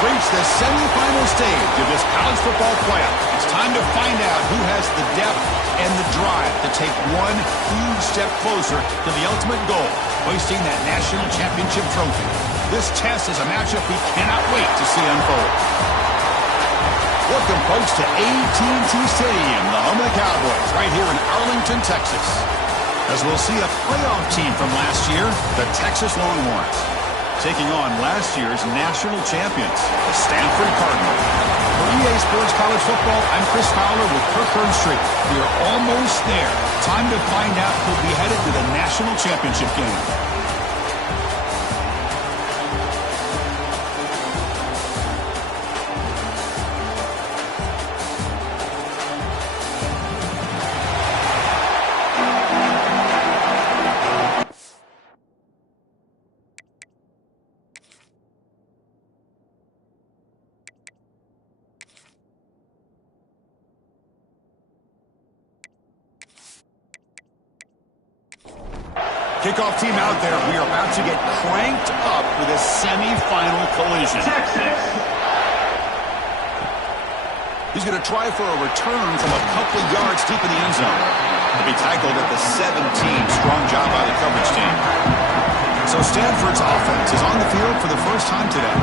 have reached the semifinal stage of this college football playoff. It's time to find out who has the depth and the drive to take one huge step closer to the ultimate goal, hoisting that national championship trophy. This test is a matchup we cannot wait to see unfold. Welcome, folks, to AT&T Stadium, the home of the Cowboys, right here in Arlington, Texas. As we'll see a playoff team from last year, the Texas Longhorns, taking on last year's national champions, the Stanford Cardinals. For EA Sports College Football, I'm Chris Fowler with Kirk Herbstreit. We are almost there. Time to find out who'll be headed to the national championship game. Kickoff team out there. We are about to get cranked up with a semifinal collision. Texas. He's going to try for a return from a couple yards deep in the end zone. He'll be tackled at the 17. Strong job by the coverage team. So Stanford's offense is on the field for the first time today.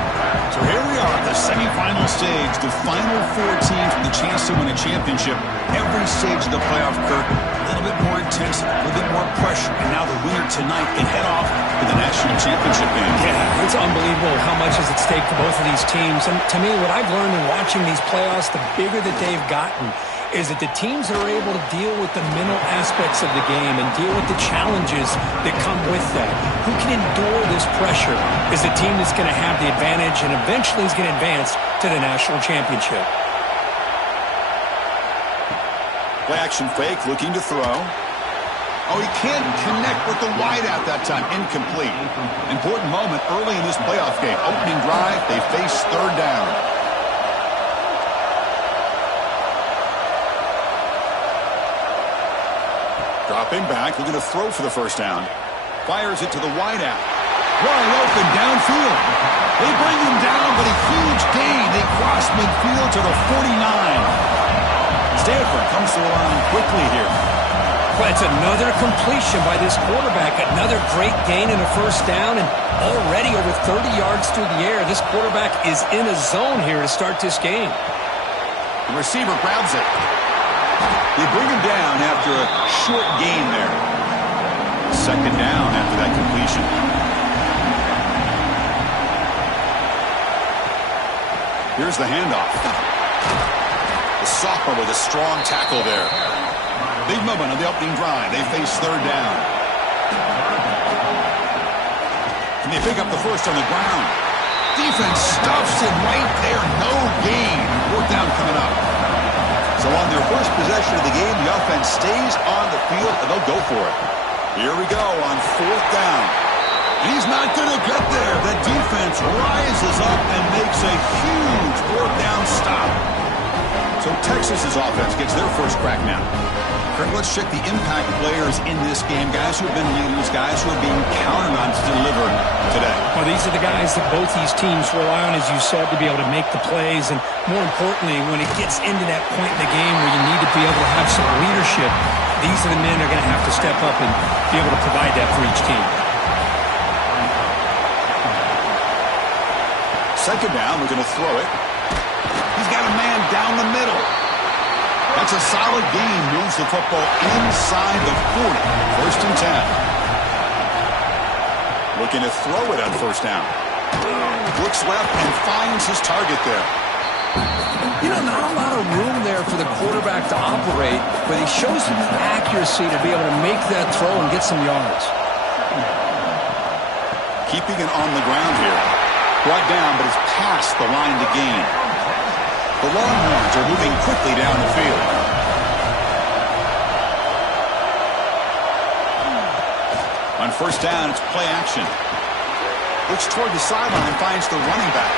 So here we are at the semifinal stage, the final four teams with a chance to win a championship. Every stage of the playoff, Kirk, a little bit more intense, a little bit more pressure, and now the winner tonight can head off to the national championship game. Yeah, it's unbelievable how much is at stake for both of these teams. And to me, what I've learned in watching these playoffs, the bigger that they've gotten, is that the teams that are able to deal with the mental aspects of the game and deal with the challenges that come with that, who can endure this pressure, is the team that's going to have the advantage and eventually is going to advance to the national championship. Play action fake, looking to throw. Oh, he can't connect with the wideout that time. Incomplete. Important moment early in this playoff game. Opening drive, they face third down. Dropping back, looking to throw for the first down. Fires it to the wideout. Wide open downfield. They bring him down, but a huge gain. They cross midfield to the 49. Stanford comes to the line quickly here. Well, it's another completion by this quarterback. Another great gain in a first down, and already over 30 yards through the air. This quarterback is in a zone here to start this game. The receiver grabs it. They bring him down after a short gain there. Second down after that completion. Here's the handoff. The sophomore with a strong tackle there. Big moment on the opening drive. They face third down. And they pick up the first on the ground. Defense stuffs him right there. No gain. Fourth down coming up. So on their first possession of the game, the offense stays on the field, and they'll go for it. Here we go on fourth down. He's not going to get there. The defense rises up and makes a huge fourth down stop. So Texas's offense gets their first crack now. Kirk, let's check the impact players in this game. Guys who have been leaders, guys who are being counted on to deliver today. Well, these are the guys that both these teams rely on, as you said, to be able to make the plays. And more importantly, when it gets into that point in the game where you need to be able to have some leadership, these are the men that are going to have to step up and be able to provide that for each team. Second down, we're going to throw it. He's got a man down the middle. That's a solid gain. Moves the football inside the 40. First and 10. Looking to throw it on first down. Looks left and finds his target there. You know, not a lot of room there for the quarterback to operate, but he shows him the accuracy to be able to make that throw and get some yards. Keeping it on the ground here. Brought down, but it's past the line to gain. The Longhorns are moving quickly down the field. On first down, it's play action. Looks toward the sideline, finds the running back.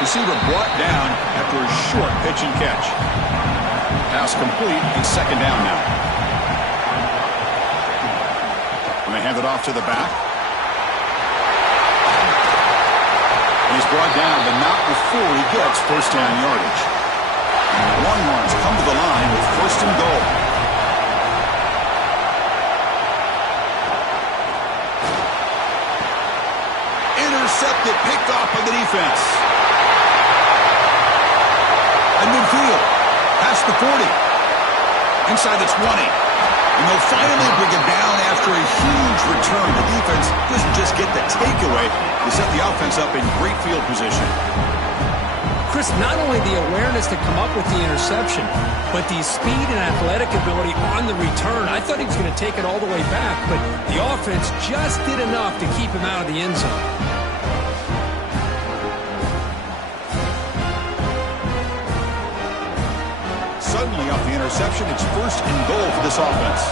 Receiver brought down after a short pitch and catch. Pass complete and second down now. And they hand it off to the back. He's brought down, but not before he gets first down yardage. Longhorns come to the line with first and goal. Intercepted, picked off by the defense. At midfield, past the 40. Inside the 20. And they'll finally bring it down after a huge return. The defense doesn't just get the takeaway, they set the offense up in great field position. Chris, not only the awareness to come up with the interception, but the speed and athletic ability on the return. I thought he was going to take it all the way back, but the offense just did enough to keep him out of the end zone. Suddenly, off the interception, it's first and goal for this offense.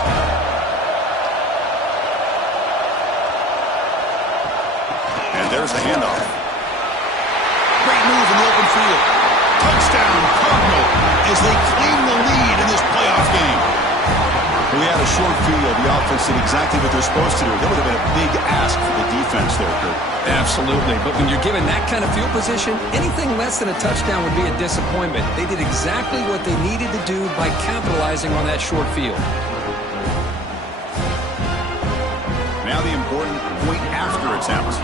And there's the handoff. Great move in the open field. Touchdown, Cardinal, as they claim the lead in this playoff game. We had a short field. The offense did exactly what they're supposed to do. That would have been a big ask for the defense there, Kurt. Absolutely. But when you're given that kind of field position, anything less than a touchdown would be a disappointment. They did exactly what they needed to do by capitalizing on that short field. Now the important point after attempt.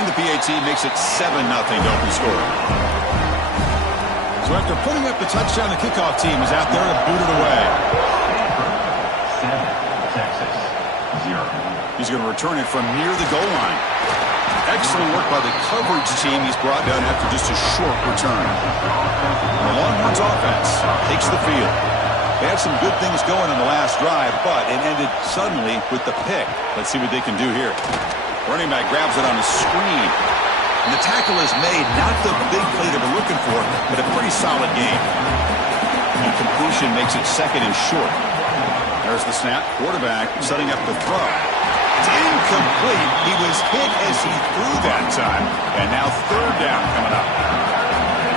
And the PAT makes it 7-0 to open score. So after putting up the touchdown, the kickoff team is out there to boot it away. He's going to return it from near the goal line. Excellent work by the coverage team. He's brought down after just a short return. The Longhorns offense takes the field. They had some good things going on the last drive, but it ended suddenly with the pick. Let's see what they can do here. Running back grabs it on the screen. And the tackle is made. Not the big play they were looking for, but a pretty solid game. Incompletion makes it second and short. There's the snap. Quarterback setting up the throw. It's incomplete. He was hit as he threw that time. And now third down coming up.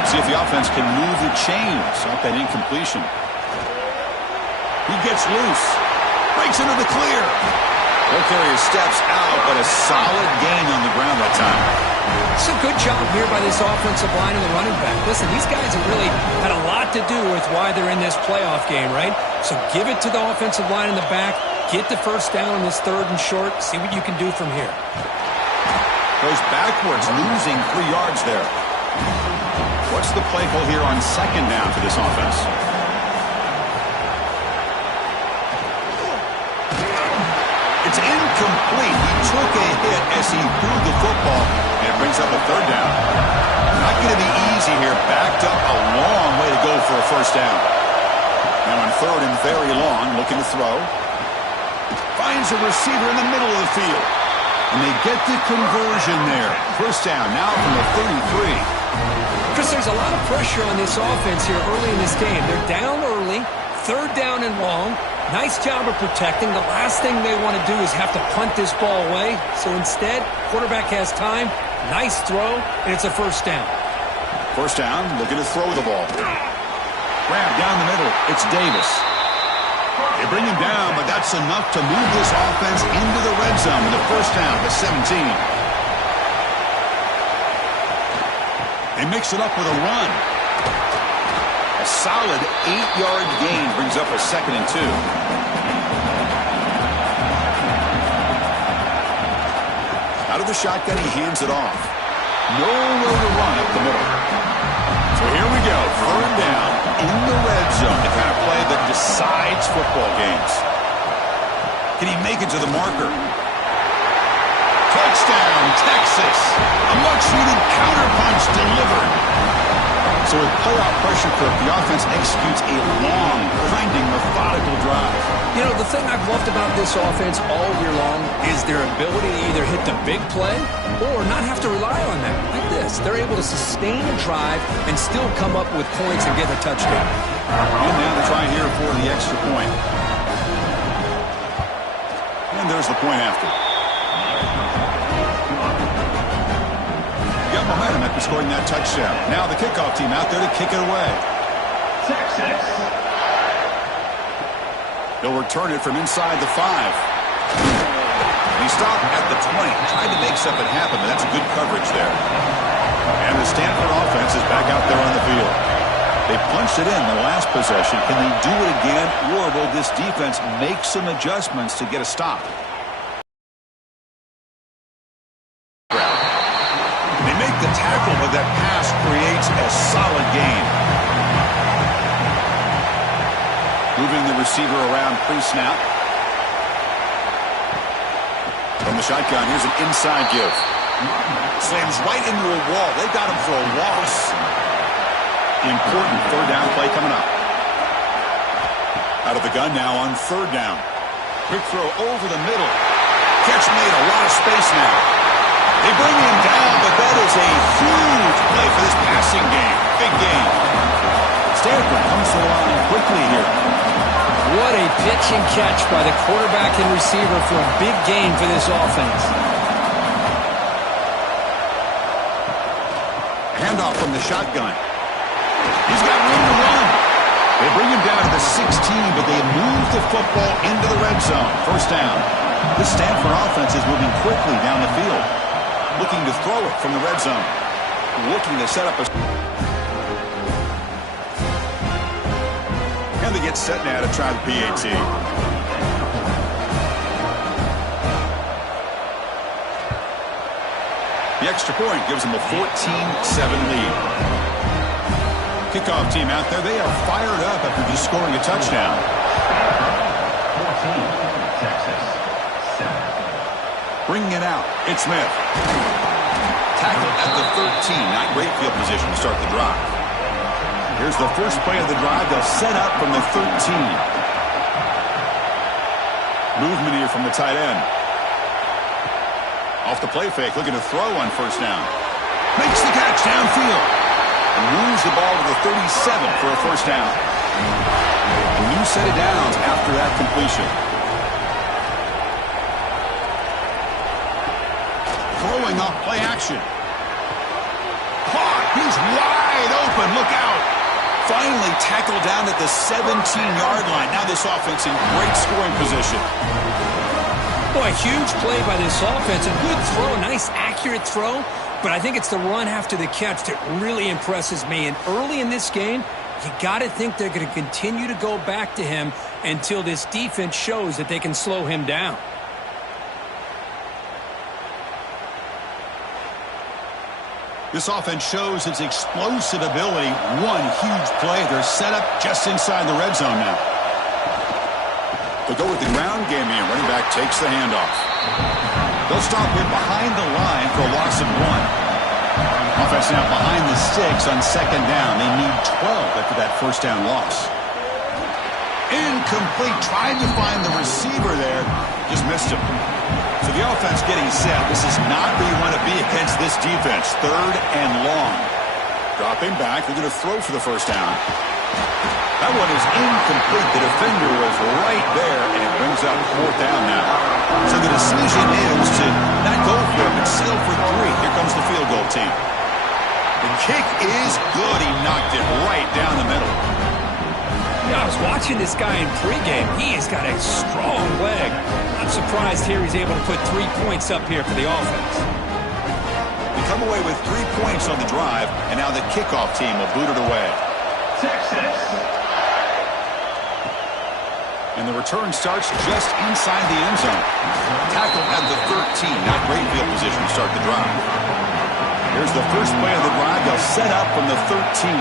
See if the offense can move the chains off that incompletion. He gets loose. Breaks into the clear. He'll carry his steps out, but a solid gain on the ground that time. It's a good job here by this offensive line and the running back. Listen, these guys have really had a lot to do with why they're in this playoff game, right? So give it to the offensive line in the back. Get the first down on this third and short. See what you can do from here. Goes backwards, losing 3 yards there. What's the play call here on second down for this offense? It's incomplete. He took a hit as he threw the football, and it brings up a third down. Not going to be easy here. Backed up a long way to go for a first down. Now on third and very long, looking to throw. Finds a receiver in the middle of the field. And they get the conversion there. First down now from the 33. Chris, there's a lot of pressure on this offense here early in this game. They're down early, third down and long. Nice job of protecting. The last thing they want to do is have to punt this ball away. So instead, quarterback has time. Nice throw, and it's a first down. First down, looking to throw the ball. Grab down the middle. It's Davis. They bring him down, but that's enough to move this offense into the red zone with a first down to 17. They mix it up with a run. A solid 8-yard gain brings up a second and 2. Out of the shotgun, he hands it off. Nowhere to run up the middle. So here we go, third down in the red zone, the kind of play that decides football games. Can he make it to the marker? Touchdown, Texas. A much-needed counterpunch delivered. So with playoff pressure, Kirk, the offense executes a long, grinding, methodical drive. You know, the thing I've loved about this offense all year long is their ability to either hit the big play or not have to rely on that. Like this, they're able to sustain a drive and still come up with points and get a touchdown. And now the try here for the extra point. And there's the point after. Got momentum after scoring that touchdown. Now the kickoff team out there to kick it away. Texas. They'll return it from inside the 5. He stopped at the 20. Tried to make something happen, but that's a good coverage there. And the Stanford offense is back out there on the field. They punched it in the last possession. Can they do it again, or will this defense make some adjustments to get a stop? They make the tackle, but that pass creates a solid gain. Moving the receiver around pre-snap. From the shotgun, here's an inside give. Slams right into a wall. They got him for a loss. Important third down play coming up. Out of the gun now on third down. Quick throw over the middle. Catch made, a lot of space now. They bring him down, but that is a huge play for this passing game. Big game. Stanford comes to the line quickly here. What a pitch and catch by the quarterback and receiver for a big gain for this offense. Handoff from the shotgun. He's got room to run. They bring him down to the 16, but they move the football into the red zone. First down. This Stanford offense is moving quickly down the field. Looking to throw it from the red zone. Looking to set up a... And they get set now to try the PAT. The extra point gives them a 14-7 lead. Kickoff team out there, they are fired up after just scoring a touchdown. 14, Texas, 7. Bringing it out, it's Smith. Tackle at the 13, not great field position to start the drive. Here's the first play of the drive. They'll set up from the 13. Movement here from the tight end. Off the play fake, looking to throw on first down. Makes the catch downfield. And moves the ball to the 37 for a first down. A new set of downs after that completion. Throwing off play action. Caught. He's wide open. Look out. Finally tackled down at the 17-yard line. Now this offense in great scoring position. Boy, huge play by this offense. A good throw, nice accurate throw. But I think it's the run after the catch that really impresses me. And early in this game, you got to think they're going to continue to go back to him until this defense shows that they can slow him down. This offense shows its explosive ability. One huge play. They're set up just inside the red zone now. They'll go with the ground game here. Running back takes the handoff. They'll stop him behind the line for a loss of 1. Offense now behind the sticks on second down. They need 12 after that first down loss. Incomplete. Tried to find the receiver there. Just missed him. So the offense getting set. This is not where you want to be against this defense. Third and long. Dropping back. They're going to throw for the first down. That one is incomplete. The defender was right there, and it brings up fourth down now. So the decision is to not go for it, but settle for 3. Here comes the field goal team. The kick is good. He knocked it right down the middle. Yeah, I was watching this guy in pregame. He has got a strong leg. I'm surprised here he's able to put 3 points up here for the offense. They come away with 3 points on the drive, and now the kickoff team will boot it away. Texas. And the return starts just inside the end zone. Tackle at the 13. Not great field position to start the drive. Here's the first play of the drive. They'll set up from the 13.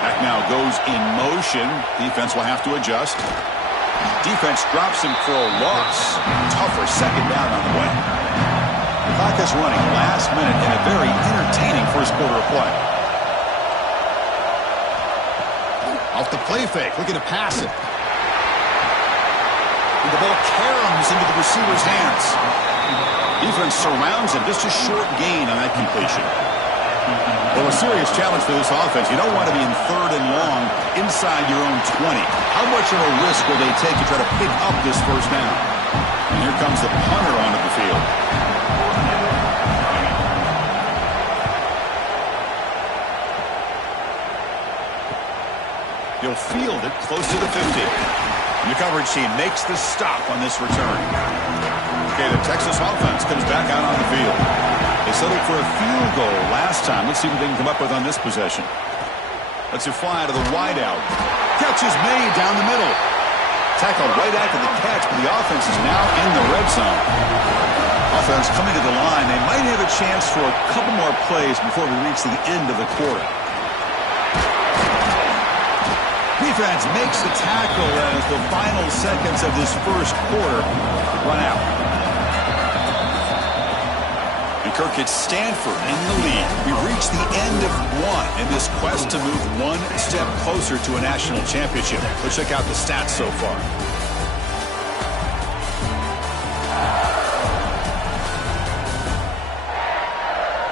Back now goes in motion. Defense will have to adjust. Defense drops him for a loss. Tougher second down on the way. Clock is running last minute in a very entertaining first quarter of play. Off the play fake, looking to pass it. And the ball caroms into the receiver's hands. Defense surrounds him. Just a short gain on that completion. Well, a serious challenge for this offense. You don't want to be in third and long inside your own 20. How much of a risk will they take to try to pick up this first down? And here comes the punter onto the field. He'll field it close to the 50. And the coverage team makes the stop on this return. Okay, the Texas offense comes back out on the field. They settled for a field goal last time. Let's see what they can come up with on this possession. Let's it fly to the wideout. Catch is made down the middle. Tackle right after the catch, but the offense is now in the red zone. Offense coming to the line. They might have a chance for a couple more plays before we reach the end of the quarter. Defense makes the tackle as the final seconds of this first quarter run out. And Kirk, it's Stanford in the lead. We've reached the end of one in this quest to move one step closer to a national championship. Let's check out the stats so far.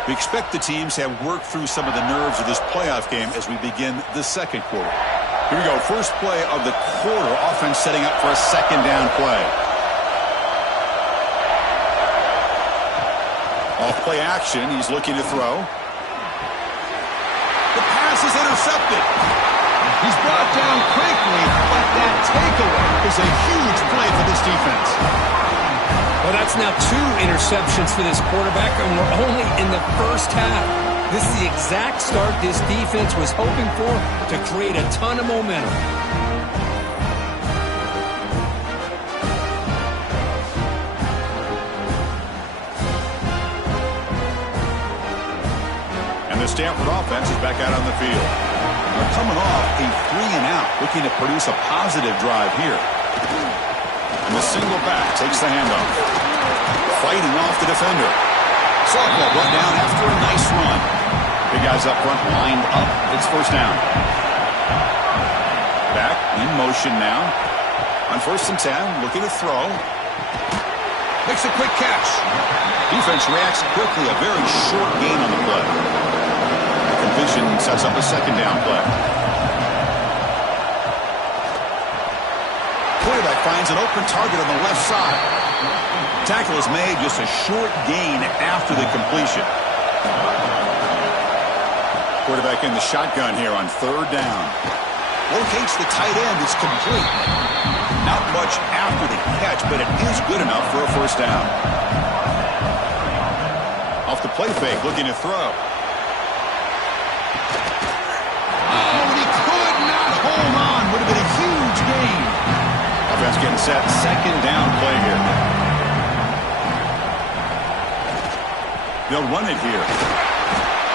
We expect the teams to have worked through some of the nerves of this playoff game as we begin the second quarter. Here we go. First play of the quarter. Offense setting up for a second down play. Off play action. He's looking to throw. The pass is intercepted. He's brought down quickly, but that takeaway is a huge play for this defense. Well, that's now 2 interceptions for this quarterback, and we're only in the first half. This is the exact start this defense was hoping for to create a ton of momentum. And the Stanford offense is back out on the field. They're coming off a 3-and-out, looking to produce a positive drive here. And the single back takes the handoff. Fighting off the defender. Softball brought down after a nice run. Big guys up front lined up. It's first down. Back in motion now. On 1st and 10, looking to throw. Makes a quick catch. Defense reacts quickly. A very short gain on the play. The completion sets up a second down play. Quarterback finds an open target on the left side. Tackle is made, just a short gain after the completion. Quarterback in the shotgun here on 3rd down. Locates the tight end. It's complete. Not much after the catch, but it is good enough for a first down. Off the play fake, looking to throw. Oh, and he could not hold on. Would have been a huge gain. Offense getting set. Second down play here. They'll run it here.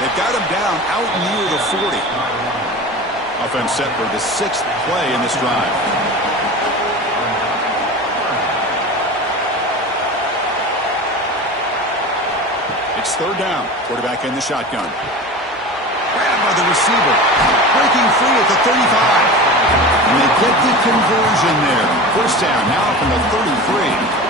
They've got him down out near the 40. Offense set for the 6th play in this drive. It's 3rd down. Quarterback in the shotgun. Grabbed by the receiver. Breaking free at the 35. And they get the conversion there. First down now from the 33.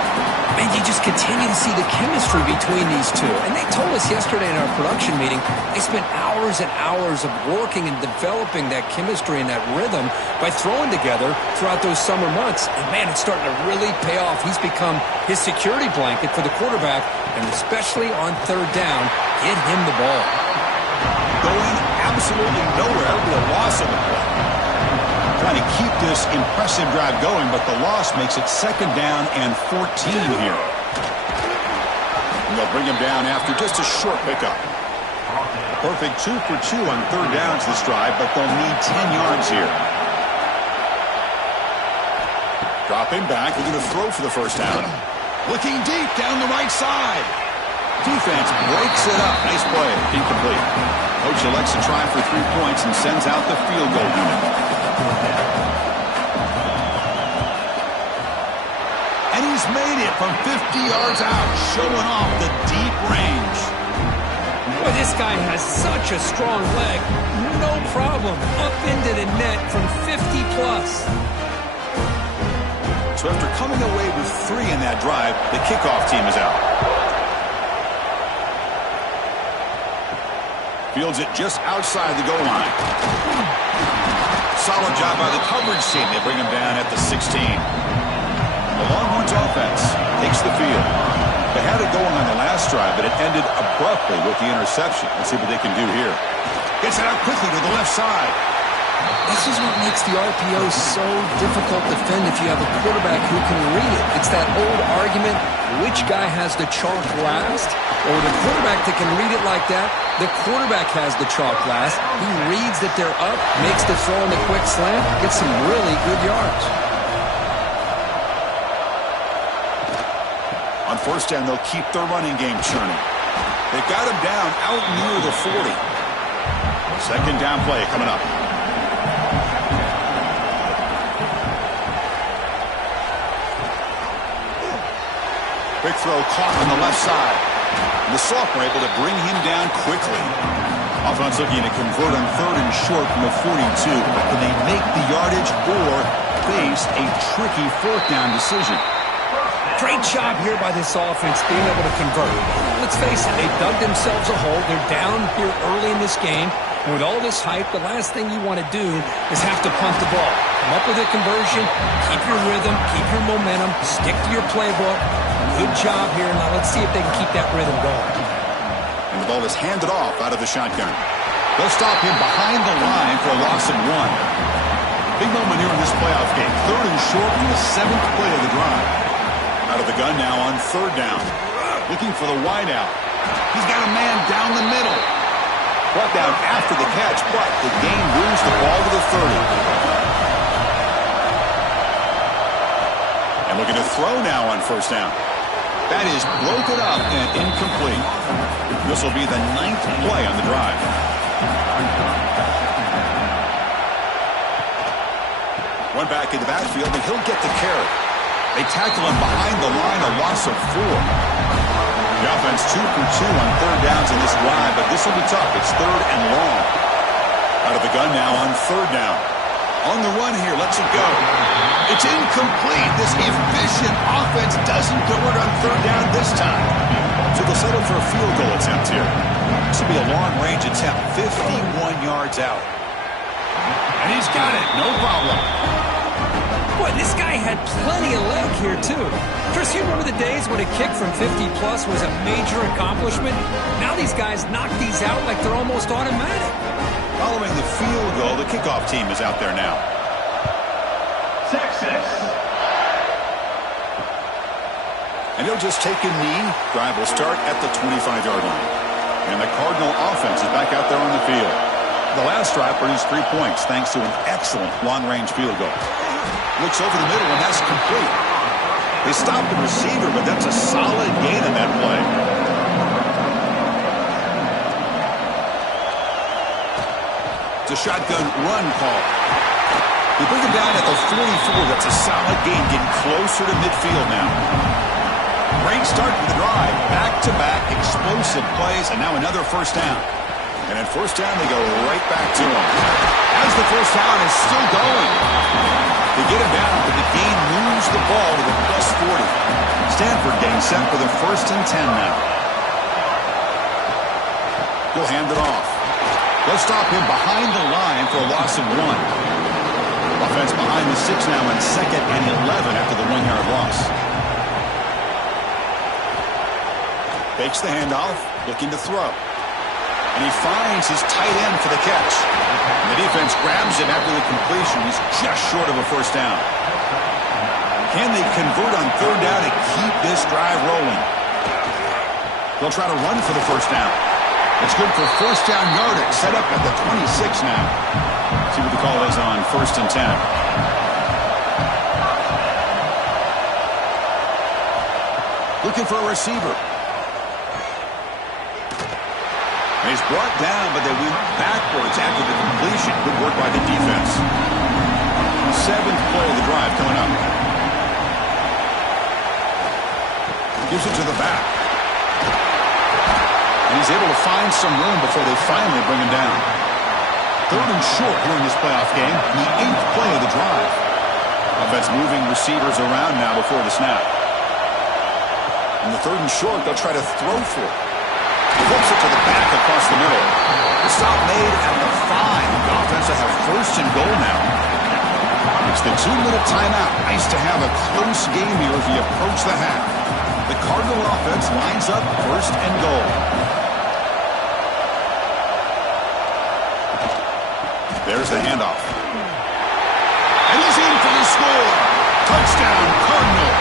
And you just continue to see the chemistry between these two. And they told us yesterday in our production meeting, they spent hours and hours of working and developing that chemistry and that rhythm by throwing together throughout those summer months. And, man, it's starting to really pay off. He's become his security blanket for the quarterback, and especially on 3rd down, get him the ball. Going absolutely nowhere. That'll be a loss of the play. Trying to keep this impressive drive going, but the loss makes it 2nd down and 14 here. And they'll bring him down after just a short pickup. Perfect 2 for 2 on 3rd downs this drive, but they'll need 10 yards here. Dropping back, looking to throw for the first down. Looking deep down the right side. Defense breaks it up. Nice play. Incomplete. Coach elects to try for 3 points and sends out the field goal unit. And he's made it from 50 yards out, showing off the deep range. Boy, this guy has such a strong leg. No problem. Up into the net from 50 plus. So after coming away with 3 in that drive, the kickoff team is out. Fields it just outside the goal line. Solid job by the coverage team. They bring him down at the 16. The Longhorns offense takes the field. They had it going on the last drive, but it ended abruptly with the interception. Let's see what they can do here. Gets it out quickly to the left side. This is what makes the RPO so difficult to defend if you have a quarterback who can read it. It's that old argument, which guy has the chalk last? Or the quarterback that can read it like that, the quarterback has the chalk last. He reads that they're up, makes the throw in the quick slant, gets some really good yards. On first down, they'll keep their running game churning. They've got him down out near the 40. Second down play coming up. Quick throw caught on the left side. And the sophomore able to bring him down quickly. Offense looking to convert on third and short from the 42. Can they make the yardage or face a tricky fourth down decision? Great job here by this offense being able to convert. Let's face it, they dug themselves a hole. They're down here early in this game. And with all this hype, the last thing you want to do is have to punt the ball. Come up with a conversion, keep your rhythm, keep your momentum, stick to your playbook. Good job here. Now let's see if they can keep that rhythm going. And the ball is handed off out of the shotgun. They'll stop him behind the line for a loss of 1. Big moment here in this playoff game. Third and short from the 7th play of the drive. Out of the gun now on third down. Looking for the wideout. He's got a man down the middle. Brought down after the catch, but the game moves the ball to the 30. And looking to throw now on first down. That is broken up and incomplete. This will be the 9th play on the drive. Run back in the backfield, and he'll get the carry. They tackle him behind the line, a loss of 4. The offense 2 for 2 on third downs in this drive, but this will be tough. It's third and long. Out of the gun now on third down. On the run here, lets it go. It's incomplete. This efficient offense doesn't do it on third down this time. So they'll settle for a field goal attempt here. This will be a long-range attempt, 51 yards out. And he's got it, no problem. Boy, this guy had plenty of leg here, too. Chris, you remember the days when a kick from 50-plus was a major accomplishment? Now these guys knock these out like they're almost automatic. Following the field goal, the kickoff team is out there now. Texas. And he'll just take a knee. Drive will start at the 25-yard line. And the Cardinal offense is back out there on the field. The last drive produced 3 points thanks to an excellent long-range field goal. Looks over the middle, and that's complete. They stopped the receiver, but that's a solid gain in that play. It's a shotgun run call. They bring him down at the 44. That's a solid gain, getting closer to midfield now. Great start to the drive. Back-to-back explosive plays, and now another first down. And at first down, they go right back to him. As the first down is still going. They get him down, but the gain moves the ball to the plus 40. Stanford getting set for the 1st and 10 now. He'll hand it off. They'll stop him behind the line for a loss of 1. Offense behind the 6 now on 2nd and 11 after the 1-yard loss. Fakes the handoff, looking to throw. And he finds his tight end for the catch. And the defense grabs him after the completion. He's just short of a first down. Can they convert on third down and keep this drive rolling? They'll try to run for the first down. It's good for first down yardage. Set up at the 26 now. See what the call is on 1st and 10. Looking for a receiver. And he's brought down, but they went backwards after the completion. Good work by the defense. 7th play of the drive coming up. Gives it to the back. And he's able to find some room before they finally bring him down. 3rd and short here in this playoff game. The 8th play of the drive. Offense moving receivers around now before the snap. In the 3rd and short, they'll try to throw for it. Flips it to the back across the middle. The stop made at the 5. The offense will have 1st and goal now. It's the 2-minute timeout. Nice to have a close game here as we approach the half. The Cardinal offense lines up 1st and goal. There's the handoff. And he's in for the score. Touchdown, Cardinal.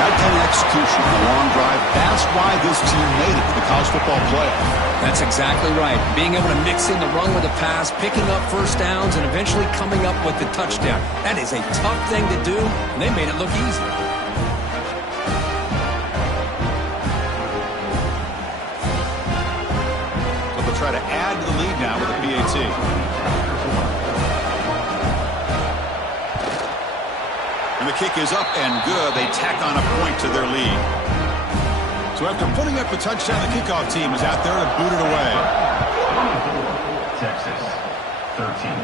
That kind of execution on the long drive, that's why this team made it to the college football playoff. That's exactly right. Being able to mix in the run with the pass, picking up first downs, and eventually coming up with the touchdown. That is a tough thing to do, and they made it look easy. So they'll try to add to the lead now with a PAT. And the kick is up and good. They tack on a point to their lead. So after putting up a touchdown, the kickoff team is out there to boot it away. Texas, 13.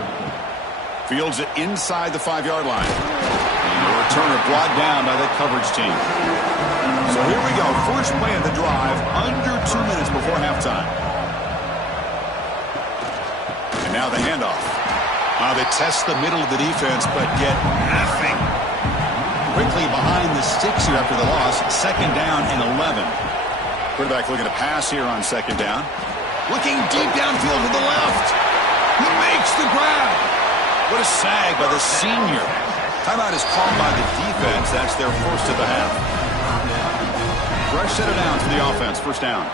Fields it inside the 5-yard line. And the returner brought down by the coverage team. So here we go. First play of the drive, under 2 minutes before halftime. And now the handoff. They test the middle of the defense, but get nothing. Quickly behind the sticks here after the loss. Second down and 11. Quarterback looking to pass here on second down. Looking deep downfield to the left. He makes the grab. What a sag by the senior. Timeout is called by the defense. That's their first of the half. Fresh set of downs for the offense. First down.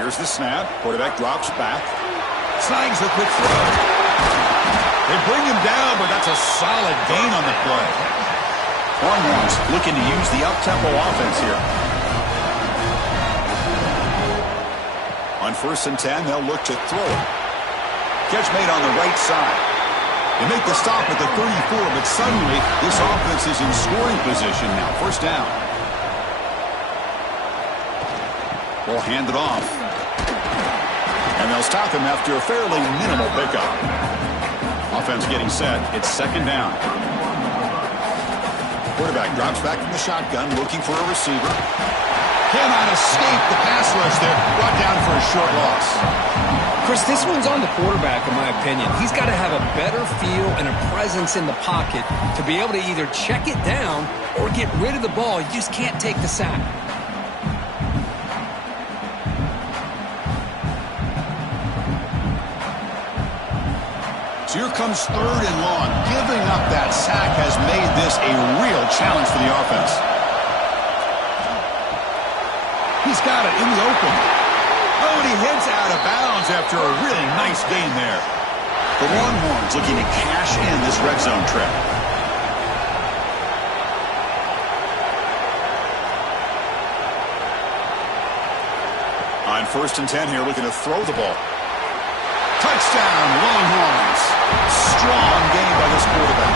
Here's the snap. Quarterback drops back. Snags the quick throw. They bring him down, but that's a solid gain on the play. Longhorns looking to use the up-tempo offense here. On 1st and 10, they'll look to throw it. Catch made on the right side. They make the stop at the 34, but suddenly this offense is in scoring position now. First down. We'll hand it off. And they'll stop him after a fairly minimal pickup. Offense getting set. It's second down. Quarterback drops back from the shotgun, looking for a receiver. Cannot escape the pass rush there. Brought down for a short loss. Chris, this one's on the quarterback, in my opinion. He's got to have a better feel and a presence in the pocket to be able to either check it down or get rid of the ball. You just can't take the sack. So here comes third and long. Giving up that sack has made this a real challenge for the offense. He's got it in the open. Oh, and he heads out of bounds after a really nice gain there. The Longhorns looking to cash in this red zone trip. On 1st and 10 here, looking to throw the ball. Touchdown, Longhorns. Strong game by this quarterback.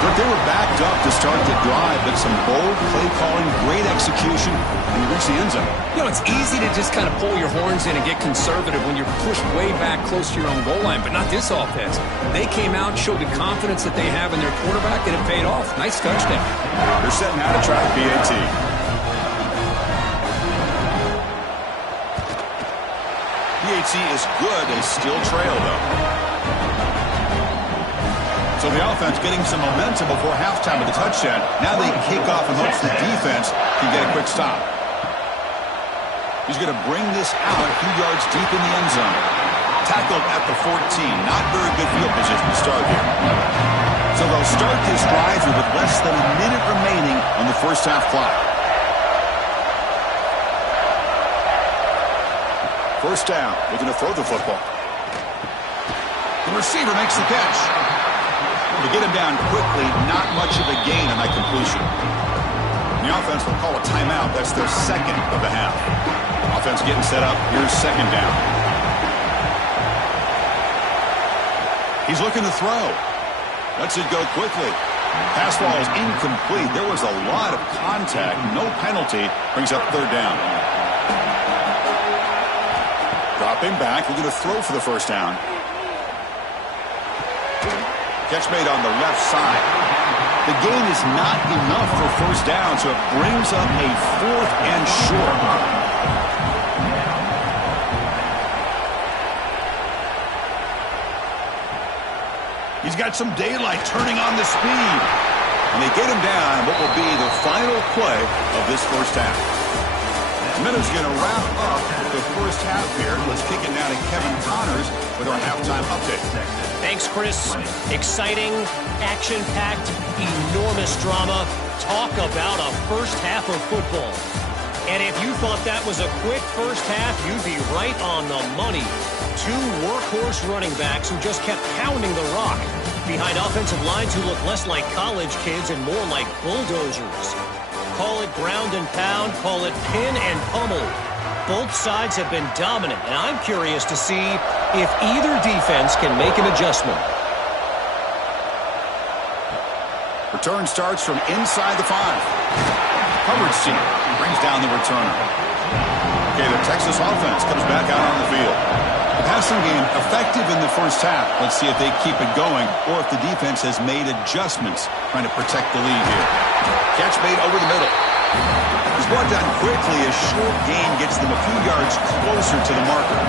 Look, they were backed up to start the drive, but some bold play calling, great execution, and he reached the end zone. You know, it's easy to just kind of pull your horns in and get conservative when you're pushed way back close to your own goal line, but not this offense. They came out, showed the confidence that they have in their quarterback, and it paid off. Nice touchdown. They're setting out to try the PAT. PAT is good. They still trail, though. So the offense getting some momentum before halftime with the touchdown. Now they kick off and hopes the defense can get a quick stop. He's going to bring this out a few yards deep in the end zone. Tackled at the 14. Not very good field position to start here. So they'll start this drive with less than a minute remaining on the first half clock. First down, looking to throw the football. The receiver makes the catch. To get him down quickly, not much of a gain on that completion. The offense will call a timeout. That's their second of the half. Offense getting set up. Here's second down. He's looking to throw. Lets it go quickly. Pass ball is incomplete. There was a lot of contact. No penalty. Brings up third down. Dropping back. Looking to throw for the first down. Catch made on the left side. The gain is not enough for first down, so it brings up a 4th and short. He's got some daylight turning on the speed. And they get him down what will be the final play of this first half. Minute's going to wrap up the first half here. Let's kick it now to Kevin Connors with our halftime update. Thanks, Chris. Exciting, action-packed, enormous drama. Talk about a first half of football. And if you thought that was a quick first half, you'd be right on the money. Two workhorse running backs who just kept pounding the rock behind offensive lines who look less like college kids and more like bulldozers. Call it ground and pound, call it pin and pummel. Both sides have been dominant, and I'm curious to see if either defense can make an adjustment. Return starts from inside the 5. Coverage team brings down the returner. Okay, the Texas offense comes back out on the field. The passing game effective in the first half. Let's see if they keep it going or if the defense has made adjustments trying to protect the lead here. Catch made over the middle. He's brought down quickly. A short gain gets them a few yards closer to the marker.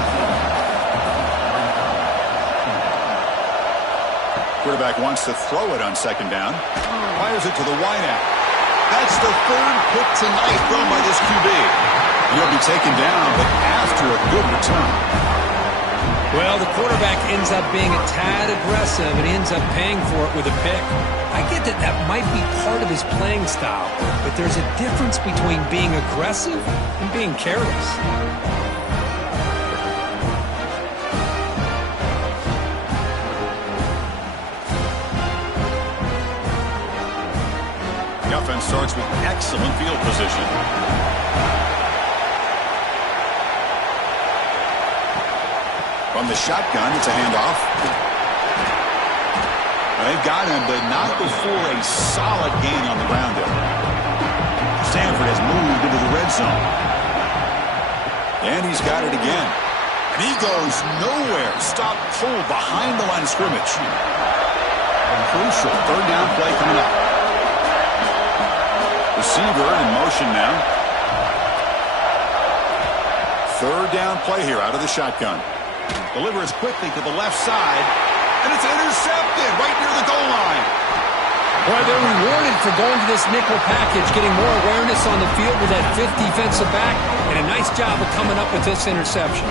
Quarterback wants to throw it on second down. Fires it to the wideout. That's the third pick tonight thrown by this QB. He'll be taken down, but after a good return. Well, the quarterback ends up being a tad aggressive and ends up paying for it with a pick. I get that that might be part of his playing style, but there's a difference between being aggressive and being careless. The offense starts with excellent field position. From the shotgun, it's a handoff. They've got him, but not before a solid gain on the ground there. Stanford has moved into the red zone. And he's got it again. And he goes nowhere. Stop cold behind the line of scrimmage. Crucial third down play coming up. Receiver in motion now. Third down play here out of the shotgun. Delivers quickly to the left side, and it's intercepted right near the goal line. Boy, they're rewarded for going to this nickel package, getting more awareness on the field with that fifth defensive back, and a nice job of coming up with this interception.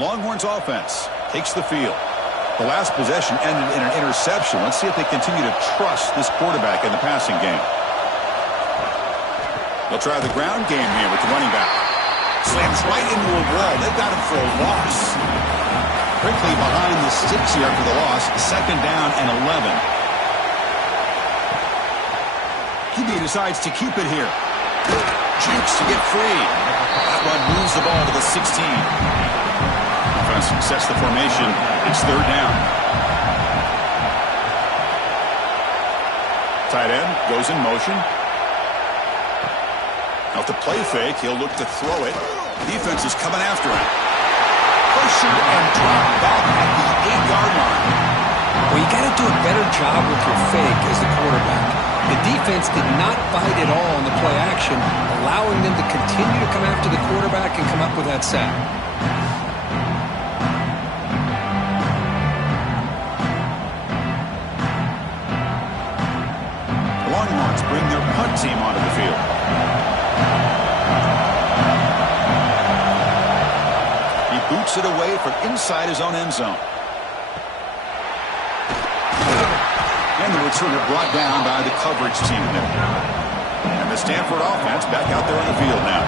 Longhorns offense takes the field. The last possession ended in an interception. Let's see if they continue to trust this quarterback in the passing game. They'll try the ground game here with the running back. Slams right into a wall. They've got him for a loss. Quickly behind the sticks here for the loss. Second down and 11. QB decides to keep it here. Jukes to get free. That one moves the ball to the 16. Sets the formation. It's third down. Tight end goes in motion. Out the play fake. He'll look to throw it. Defense is coming after him. Pressured and dropped back at the 8-yard line. Well, you got to do a better job with your fake as the quarterback. The defense did not bite at all on the play action, allowing them to continue to come after the quarterback and come up with that sack. Longhorns bring their punt team onto the field. He boots it away from inside his own end zone. And the returner brought down by the coverage team there. And the Stanford offense back out there on the field now.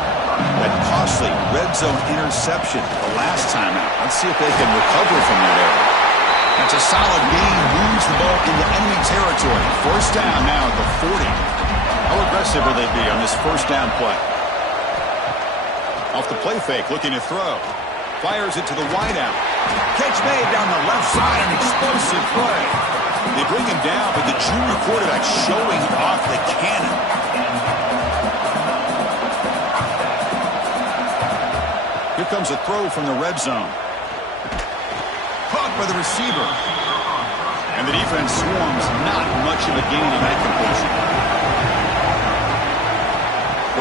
That costly red zone interception the last time out. Let's see if they can recover from that error. That's a solid gain. Moves the ball into enemy territory. First down now at the 40. How aggressive will they be on this first down play? Off the play fake, looking to throw. Fires it to the wideout. Catch made down the left side. An explosive play. They bring him down, but the junior quarterback showing off the cannon. Here comes a throw from the red zone. Caught by the receiver. And the defense swarms. Not much of a gain in that completion.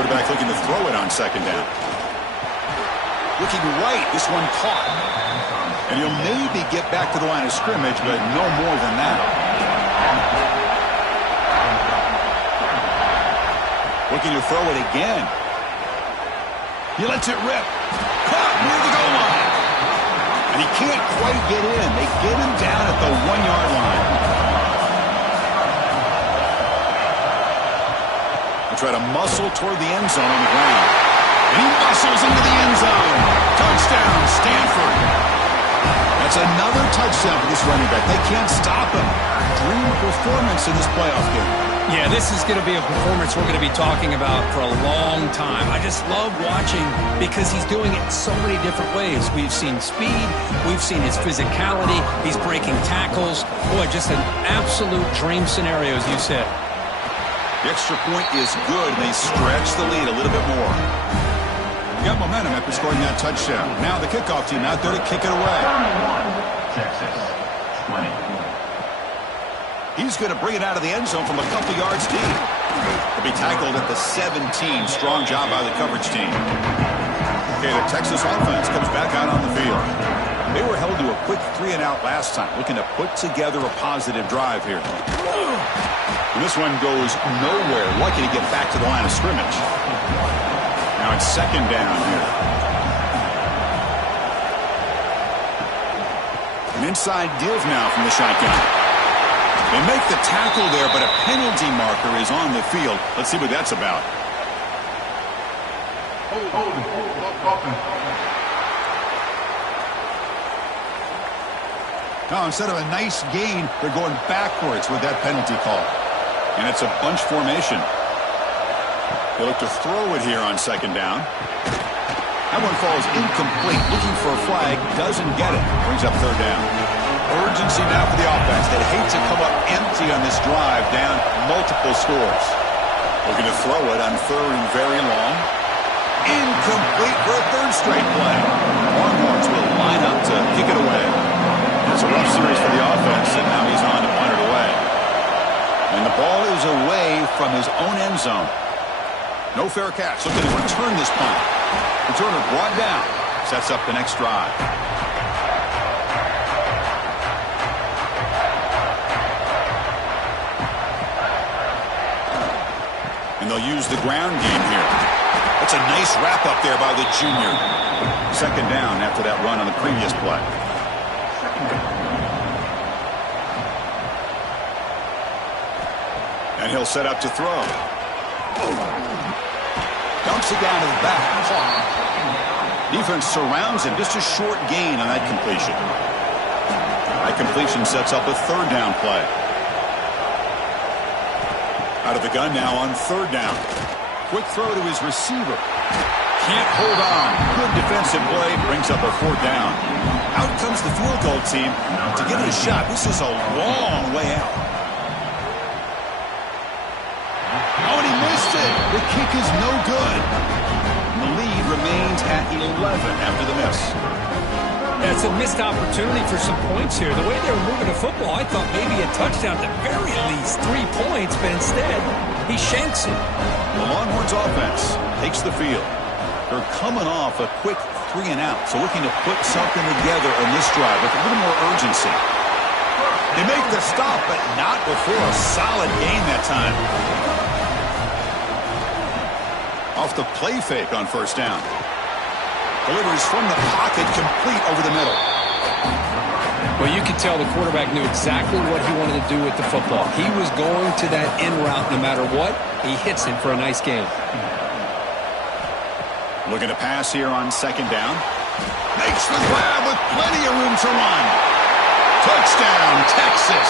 Quarterback looking to throw it on second down. Looking right, this one caught. And he'll maybe get back to the line of scrimmage, but no more than that. Looking to throw it again. He lets it rip. Caught near the goal line. And he can't quite get in. They get him down at the 1-yard line. They try to muscle toward the end zone on the ground. And he muscles into the end zone. Touchdown, Stanford. That's another touchdown for this running back. They can't stop him. Dream performance in this playoff game. Yeah, this is going to be a performance we're going to be talking about for a long time. I just love watching because he's doing it so many different ways. We've seen speed. We've seen his physicality. He's breaking tackles. Boy, just an absolute dream scenario, as you said. The extra point is good, and they stretch the lead a little bit more. Got momentum after scoring that touchdown. Now the kickoff team out there to kick it away. Texas, 20. He's going to bring it out of the end zone from a couple yards deep. He'll be tackled at the 17. Strong job by the coverage team. Okay, the Texas offense comes back out on the field. They were held to a quick 3-and-out last time, looking to put together a positive drive here. And this one goes nowhere. Lucky to get back to the line of scrimmage. Now it's second down here. An inside give now from the shotgun. They make the tackle there, but a penalty marker is on the field. Let's see what that's about. Now, instead of a nice gain, they're going backwards with that penalty call. And it's a bunch formation. They look to throw it here on second down. That one falls incomplete. Looking for a flag, doesn't get it. Brings up third down. Urgency now for the offense. They'd hate to come up empty on this drive, down multiple scores. Looking to throw it on third and very long. Incomplete for a third straight play. Longhorns will line up to kick it away. It's a rough series for the offense, and now he's on to punt it away. And the ball is away from his own end zone. No fair catch. Looking to return this punt. Returner brought down. Sets up the next drive. And they'll use the ground game here. That's a nice wrap up there by the junior. Second down after that run on the previous play. And he'll set up to throw. Dumps it down to the back. Defense surrounds him. Just a short gain on that completion. That completion sets up a third down play. Out of the gun now on third down. Quick throw to his receiver. Can't hold on. Good defensive play. Brings up a fourth down. Out comes the field goal team to give it a shot. This is a long way out. Oh, and he missed it. The kick is no good. The lead remains at 11 after the miss. That's a missed opportunity for some points here. The way they were moving the football, I thought maybe a touchdown, at the very least 3 points, but instead, he shanks it. The Longhorns offense takes the field. They're coming off a quick 3-and-out, so looking to put something together on this drive with a little more urgency. They make the stop, but not before a solid gain that time. Off the play fake on first down. Delivers from the pocket, complete over the middle. Well, you could tell the quarterback knew exactly what he wanted to do with the football. He was going to that in route no matter what. He hits it for a nice gain. Looking to pass here on second down. Makes the grab with plenty of room to run. Touchdown, Texas.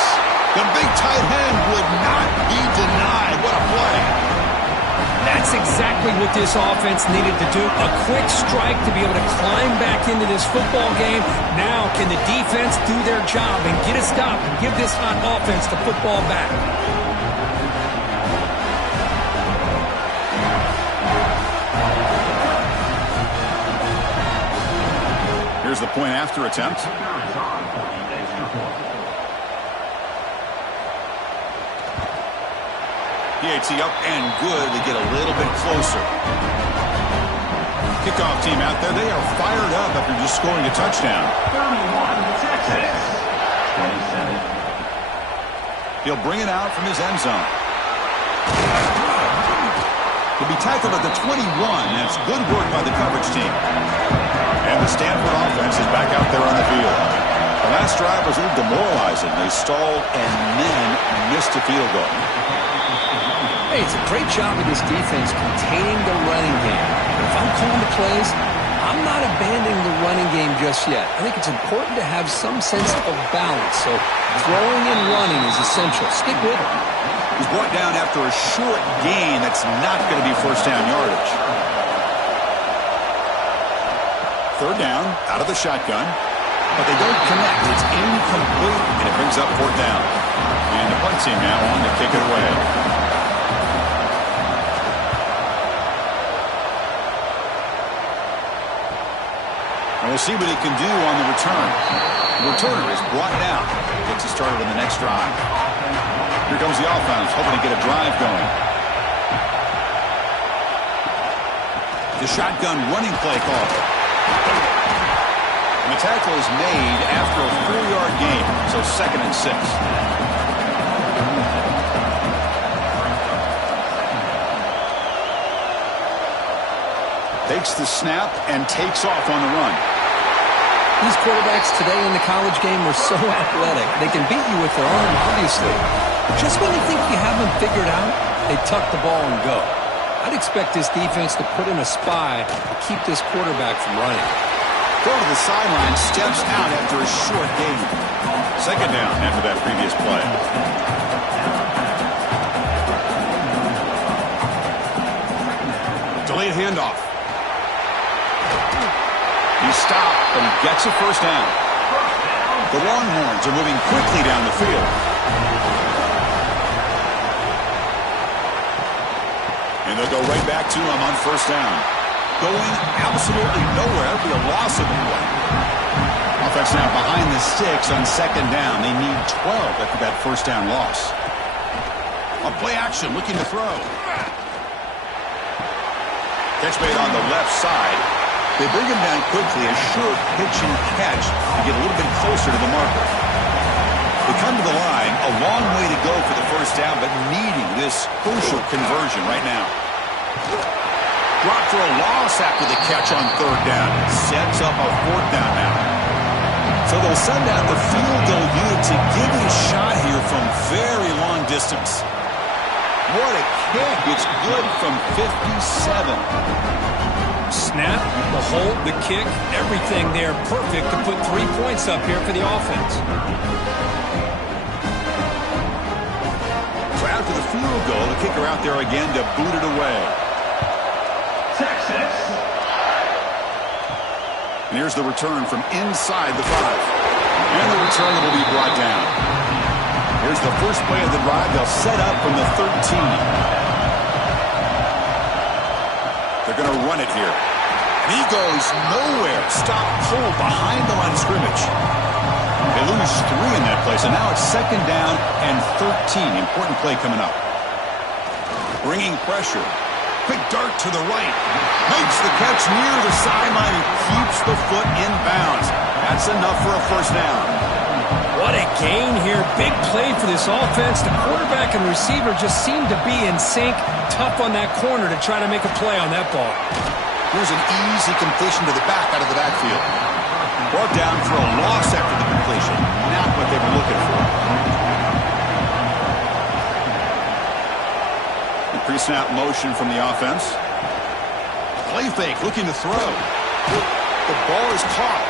The big tight end would not be denied. What a play. That's exactly what this offense needed to do. A quick strike to be able to climb back into this football game. Now, can the defense do their job and get a stop and give this hot offense the football back? Here's the point after attempt. PAT up and good to get a little bit closer. Kickoff team out there, they are fired up after just scoring a touchdown. 31, Texas. 27. He'll bring it out from his end zone. He'll be tackled at the 21. That's good work by the coverage team. And the Stanford offense is back out there on the field. The last drive was a little demoralizing. They stalled and then missed a field goal. Hey, it's a great job of this defense containing the running game. But if I'm calling the plays, I'm not abandoning the running game just yet. I think it's important to have some sense of balance. So throwing and running is essential. Stick with it. He's brought down after a short gain. That's not going to be first down yardage. Third down, out of the shotgun. But they don't connect. It's incomplete, and it brings up fourth down. And the punt team now on to kick it away. And we'll see what he can do on the return. The returner is brought down. Gets us started on the next drive. Here comes the offense, hoping to get a drive going. The shotgun running play call. And the tackle is made after a 4-yard gain, so 2nd and 6. Takes the snap and takes off on the run. These quarterbacks today in the college game are so athletic. They can beat you with their arm, obviously. Just when you think you have them figured out, they tuck the ball and go. I'd expect this defense to put in a spy to keep this quarterback from running. Go to the sideline, steps out after a short gain. 2nd down after that previous play. Delayed handoff. He stopped, but he gets a first down. The Longhorns are moving quickly down the field. And they'll go right back to him on first down. Going absolutely nowhere. That'll be a loss of a play. Offense now behind the sticks on 2nd down. They need 12 after that first down loss. A play action, looking to throw. Catch made on the left side. They bring him down quickly, a short pitch and catch to get a little bit closer to the marker. They come to the line, a long way to go for the first down, but needing this crucial conversion right now. Drop for a loss after the catch on 3rd down. Sets up a 4th down now. So they'll send out the field goal unit to give it a shot here from very long distance. What a kick. It's good from 57. Snap, the hold, the kick, everything there perfect to put 3 points up here for the offense. So after the field goal, the kicker out there again to boot it away. Texas. And here's the return from inside the 5. And the return will be brought down. Here's the first play of the drive. They'll set up from the 13. They're going to run it here. And he goes nowhere. Stop cold behind the line of scrimmage. They lose 3 in that play. So now it's 2nd down and 13. Important play coming up. Bringing pressure. Quick dart to the right. Makes the catch near the sideline and keeps the foot in bounds. That's enough for a first down. What a gain here. Big play for this offense. The quarterback and receiver just seem to be in sync. Tough on that corner to try to make a play on that ball. Here's an easy completion to the back out of the backfield. Brought down for a loss after the completion. Not what they were looking for. The pre-snap motion from the offense. Play fake, looking to throw. The ball is caught.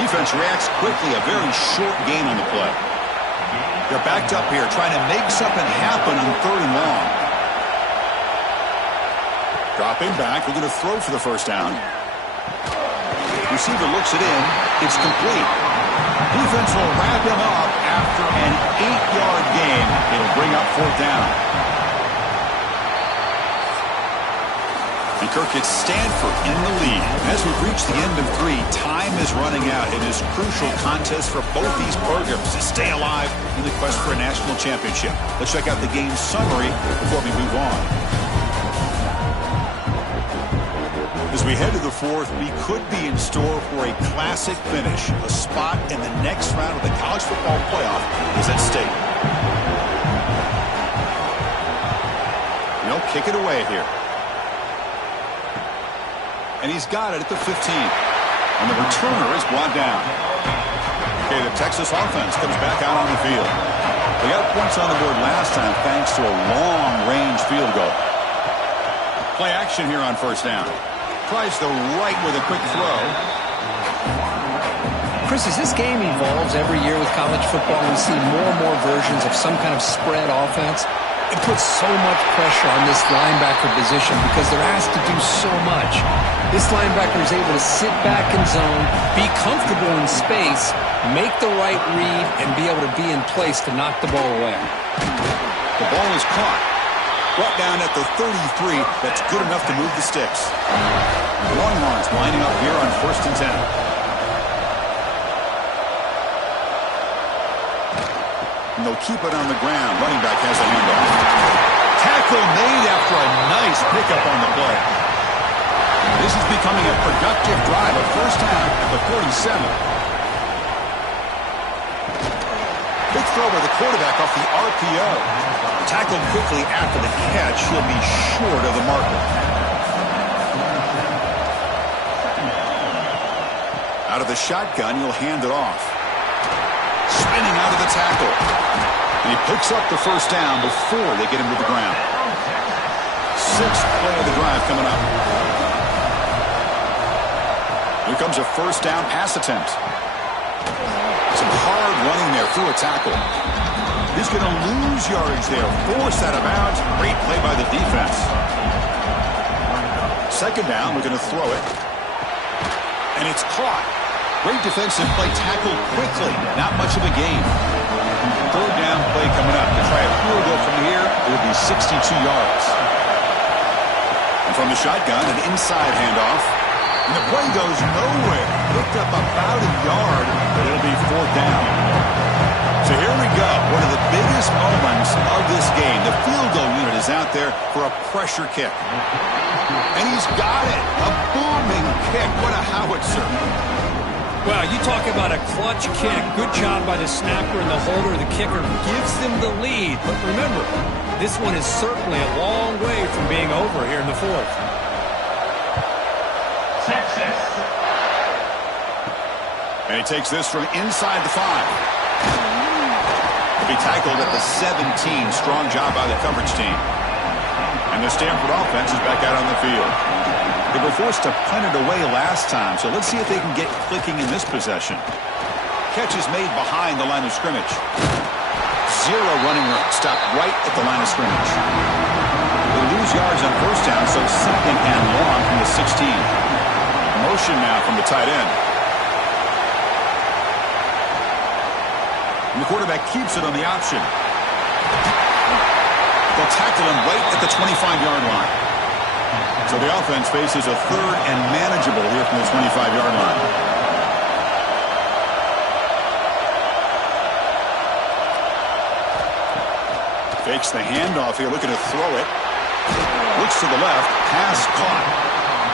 Defense reacts quickly. A very short gain on the play. They're backed up here, trying to make something happen on 3rd and long. Dropping back, looking to throw for the first down. Receiver looks it in. It's complete. Defense will wrap him up after an 8-yard gain. It'll bring up 4th down. And Kirk, it's Stanford in the lead. As we've reached the end of 3, time is running out. It is a crucial contest for both these programs to stay alive in the quest for a national championship. Let's check out the game summary before we move on. As we head to the 4th, we could be in store for a classic finish. A spot in the next round of the college football playoff is at stake. They'll kick it away here. And he's got it at the 15. And the returner is brought down. Okay, the Texas offense comes back out on the field. They got points on the board last time thanks to a long-range field goal. Play action here on 1st down. Tries the right with a quick throw. Chris, as this game evolves every year with college football, we see more and more versions of some kind of spread offense. It puts so much pressure on this linebacker position because they're asked to do so much. This linebacker is able to sit back in zone, be comfortable in space, make the right read, and be able to be in place to knock the ball away. The ball is caught. Brought down at the 33. That's good enough to move the sticks. The Longhorns lining up here on 1st and 10. And they'll keep it on the ground. Running back has a handoff. Tackle made after a nice pickup on the play. This is becoming a productive drive. A 1st down at the 47. Big throw by the quarterback off the RPO. Tackled quickly after the catch. He'll be short of the marker. Out of the shotgun, he'll hand it off. Spinning out of the tackle. And he picks up the 1st down before they get him to the ground. 6th play of the drive coming up. Here comes a 1st down pass attempt. Some hard running there through a tackle. He's going to lose yardage there. Forced out of bounds. Great play by the defense. 2nd down, we're going to throw it. And it's caught. Great defensive play, tackled quickly. Not much of a gain. 3rd down play coming up. To try a field goal from here, it will be 62 yards. And from the shotgun, an inside handoff. And the play goes nowhere. Picked up about a yard, but it'll be 4th down. So here we go. One of the biggest moments of this game. The field goal unit is out there for a pressure kick. And he's got it. A booming kick. What a howitzer. Well, you talk about a clutch kick. Good job by the snapper and the holder. The kicker gives them the lead. But remember, this one is certainly a long way from being over here in the 4th. Texas. And he takes this from inside the 5. He'll be tackled at the 17. Strong job by the coverage team. And the Stanford offense is back out on the field. They were forced to punt it away last time, so let's see if they can get clicking in this possession. Catch is made behind the line of scrimmage. 0 running room. Stopped right at the line of scrimmage. They lose yards on 1st down, so 2nd and long from the 16. Motion now from the tight end. And the quarterback keeps it on the option. They'll tackle him right at the 25-yard line. So the offense faces a 3rd and manageable here from the 25-yard line. Fakes the handoff here, looking to throw it. Looks to the left, pass caught.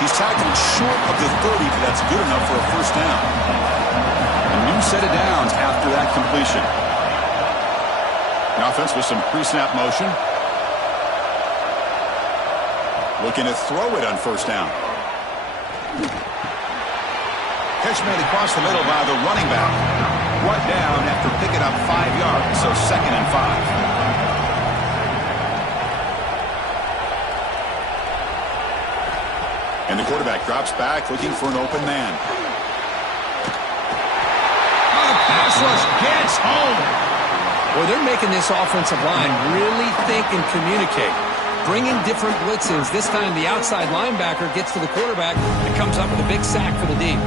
He's tackled short of the 30, but that's good enough for a 1st down. A new set of downs after that completion. The offense with some pre-snap motion. Looking to throw it on 1st down. Catch made across the middle by the running back. Brought down after picking up 5 yards, so 2nd and 5. And the quarterback drops back, looking for an open man. Oh, the pass rush gets home. Well, they're making this offensive line really think and communicate. Bringing different blitzes. This time the outside linebacker gets to the quarterback and comes up with a big sack for the D.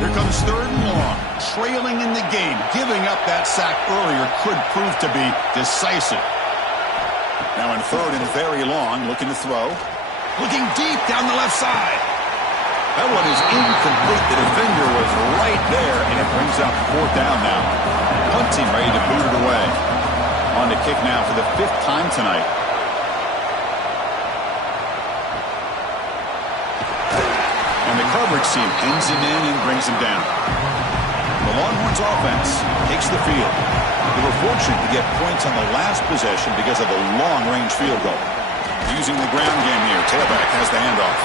Here comes 3rd and long. trailing in the game. Giving up that sack earlier could prove to be decisive. Now in third and very long, looking to throw. Looking deep down the left side. That one is incomplete. The defender was right there, and it brings up fourth down now. Punting, ready to boot it away. On to kick now for the 5th time tonight. And the coverage team pins him in and brings him down. The Longhorns offense takes the field. They were fortunate to get points on the last possession because of a long-range field goal. Using the ground game here, tailback has the handoff.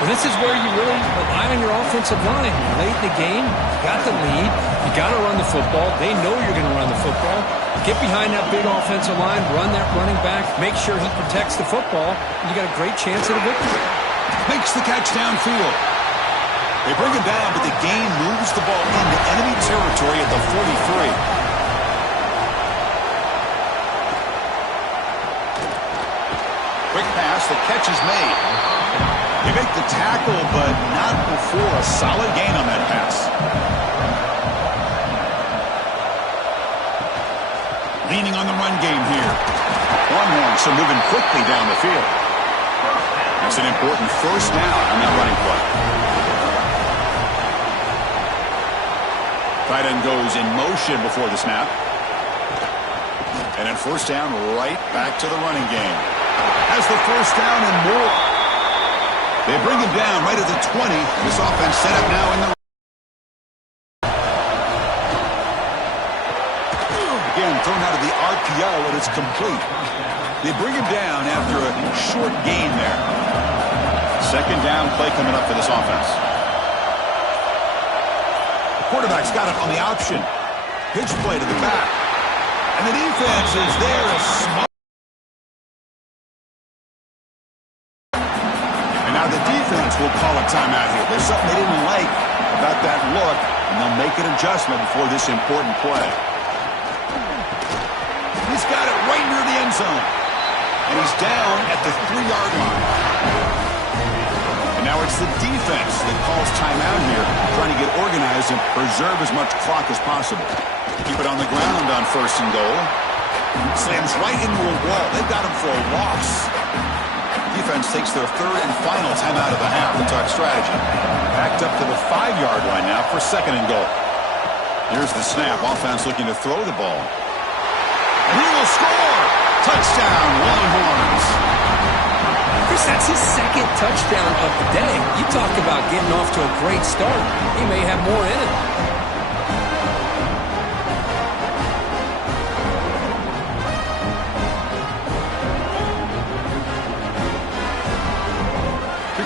Well, this is where you really rely on your offensive line. Late in the game, you got the lead. You got to run the football. They know you're going to run the football. Get behind that big offensive line, run that running back, make sure he protects the football, and you got a great chance at a victory. Makes the catch downfield. They bring him down, but the game moves the ball into enemy territory at the 43. Quick pass, the catch is made. They make the tackle, but not before a solid gain on that pass. Leaning on the run game here. Longhorns are moving quickly down the field. That's an important first down on that running play. Tight end goes in motion before the snap. And then first down right back to the running game. Has the first down and more. They bring him down right at the 20. This offense set up now in the... Again, thrown out of the RPO, and it's complete. They bring him down after a short gain there. Second down play coming up for this offense. The quarterback's got it on the option. Pitch play to the back. And the defense is there to smoke. The defense will call a timeout here. There's something they didn't like about that look, and they'll make an adjustment before this important play. He's got it right near the end zone. And he's down at the 3-yard line. And now it's the defense that calls timeout here, trying to get organized and preserve as much clock as possible. Keep it on the ground on first and goal. Slams right into a wall. They've got him for a loss. Defense takes their third and final timeout of the half to talk strategy. Backed up to the 5-yard line now for second and goal. Here's the snap. Offense looking to throw the ball. And he will score! Touchdown, Longhorns! Chris, that's his second touchdown of the day. You talk about getting off to a great start. He may have more in it.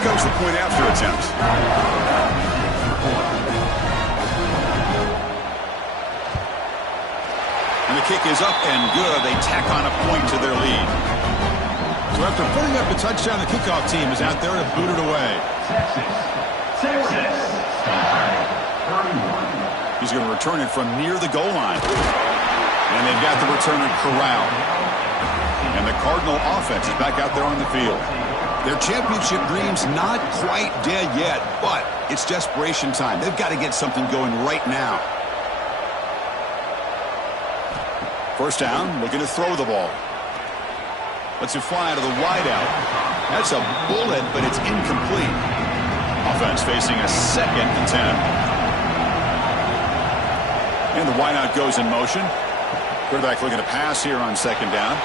Comes the point after attempt. And the kick is up and good. They tack on a point to their lead. So after putting up a touchdown, the kickoff team is out there to boot it away. He's going to return it from near the goal line. And they've got the returner corralled. And the Cardinal offense is back out there on the field. Their championship dream's not quite dead yet, but it's desperation time. They've got to get something going right now. First down, looking to throw the ball. Lets it fly to the wideout. That's a bullet, but it's incomplete. Offense facing a 2nd and 10. And the wideout goes in motion. Quarterback looking to pass here on second down.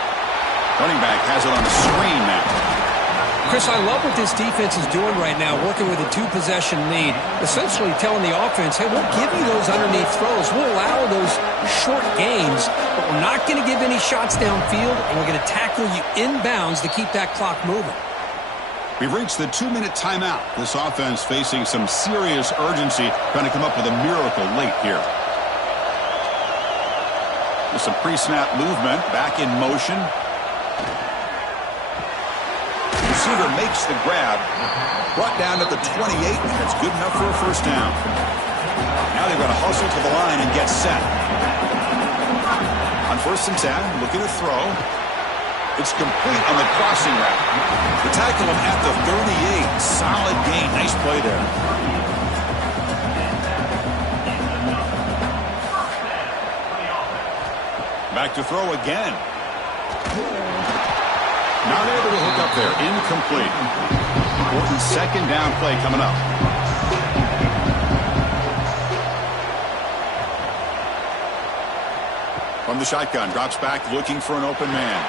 Running back has it on the screen now. Chris, I love what this defense is doing right now, working with a 2-possession lead, essentially telling the offense, hey, we'll give you those underneath throws. We'll allow those short gains, but we're not going to give any shots downfield, and we're going to tackle you inbounds to keep that clock moving. We've reached the 2-minute timeout. This offense facing some serious urgency, trying to come up with a miracle late here. With some pre-snap movement, back in motion. Receiver makes the grab. Brought down at the 28, and it's good enough for a first down. Now they've got to hustle to the line and get set. On first and 10, looking to throw. It's complete on the crossing route. The tackle him at the 38. Solid gain. Nice play there. Back to throw again. Not able to hook up there. Incomplete. Important second down play coming up. From the shotgun, drops back looking for an open man.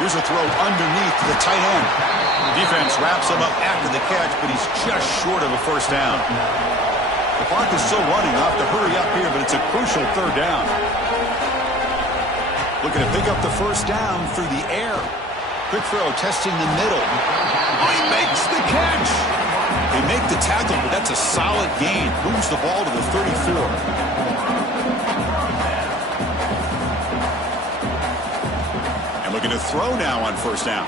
Here's a throw underneath to the tight end. Defense wraps him up after the catch, but he's just short of a first down. The clock is still running. They'll have to hurry up here, but it's a crucial third down. Looking to pick up the first down through the air. Quick throw, testing the middle. Oh, he makes the catch. They make the tackle, but that's a solid gain. Moves the ball to the 34. Looking to throw now on first down.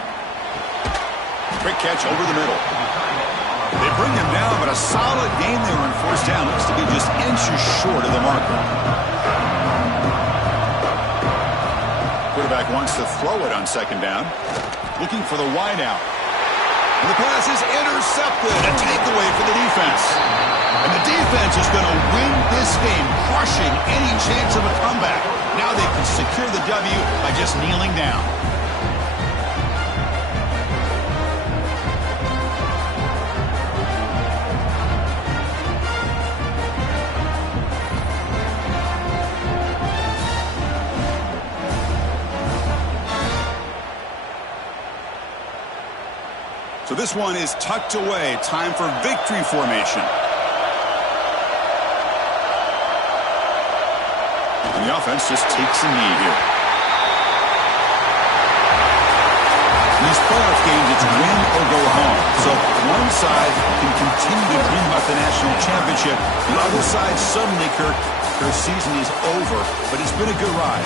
Quick catch over the middle. They bring him down, but a solid gain there on first down. Looks to be just inches short of the marker. Quarterback wants to throw it on second down. Looking for the wide out. And the pass is intercepted. A takeaway for the defense. And the defense is going to win this game, crushing any chance of a comeback. Now they can secure the W by just kneeling down. So this one is tucked away. Time for victory formation. And the offense just takes a knee here. In these playoff games, it's win or go home. So one side can continue to dream about the national championship. The other side suddenly, Kirk, their season is over. But it's been a good ride.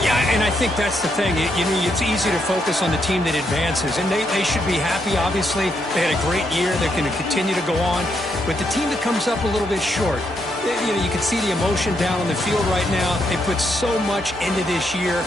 Yeah, and I think that's the thing. It's easy to focus on the team that advances, and they should be happy, obviously. They had a great year. They're going to continue to go on. But the team that comes up a little bit short, you can see the emotion down on the field right now. They put so much into this year.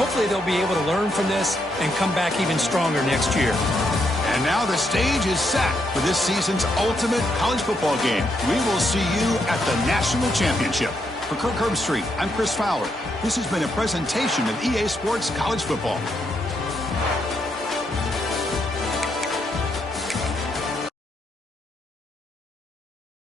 Hopefully they'll be able to learn from this and come back even stronger next year. And now the stage is set for this season's ultimate college football game. We will see you at the national championship. For Kirk Herbstreit, I'm Chris Fowler. This has been a presentation of EA Sports College Football.